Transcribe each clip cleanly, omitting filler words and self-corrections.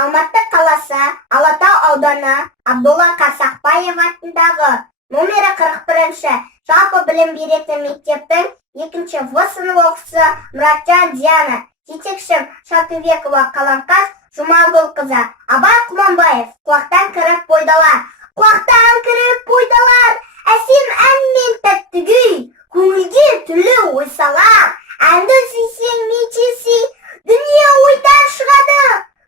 Алматы қаласы, Алатау ауданы, Абдулла Қарсақбаев атындағы номері 41-ші жалпы білім беретін мектептің 2-ші В сынып оқушысы Мұратжан Диана, жетекшім Шалқыбекова Қаламқас Жұмагүлқызы, Абай Құманбаев, құлақтан кіріп бойдалар. Құлақтан кіріп бойдалар, әсем ән мен тәтті күй, көңілге түрлі ой салар. Әнді сүйсең мечесі, дүние ойдан шығады.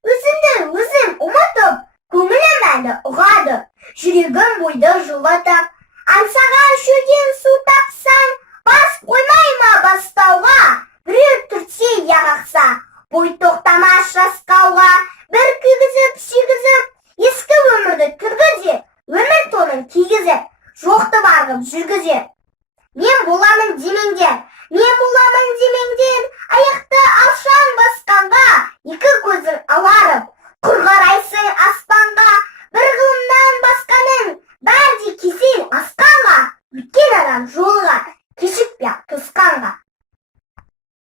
Өзімді өзім ұмытып, көңілім әнді ұғады. Жүрегім бойды жылытып, аңсаған шөлден су тапсаң, бас қоймай ма бастауға? Біреу түртсе яғақса, бой тоқтамас жасқауға. Бір күйгізіп, сүйгізіп, ескі өмірді түргізіп, өмір тонын кигізіп, жоқты барғып жүргізіп. Мен боламын демеңдер, мен боламын демеңдер, аяқты алшаң басқанға, екі көзің аларып, құрғарайсың аспанға. Бір ғылымнан басқаның, бәрде кесел асқанға, өткен адам жолығар, кешікпей тосқанға.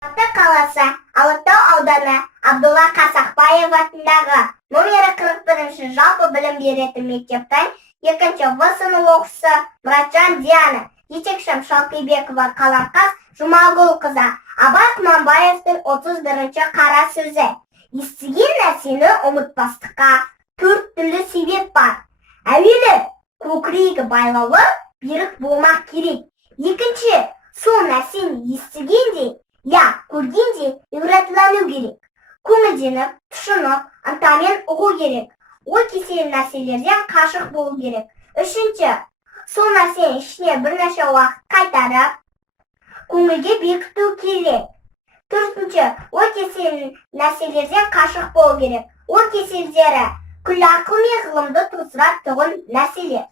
Алматы қаласы, Алатау ауданы, Абдулла Қарсақбаев атындағы номері 41-ші жалпы білім беретін мектептің 2-ші В сынып оқушысы Мұратжан Диана, жетекшім Шалқыбекова Қаламқас Жұмагүлқызы, Абай Құманбаевтың 31-ші қара сөзі. Естіген нәрсені ұмытпастыққа 4 түрлі себеп бар. Әуелі, көкірегі байлаулы, берік болмақ керек. Екінші, сол нәрсені естігенде, көргенде үйретілану керек. Көңілденіп, тұшынып, ынтамен ұғу керек. Ой кесел нәрселерден қашық болу керек. Үшінші, сол нәрсені ішіне бірнеше уақыт қайтарып, көңілге бекіту керек. Төртінші, ой кесел нәрселерден қашық болу керек. Ой кеселдері күллі ақыл мен ғылымды тусыратұғын нәрселер.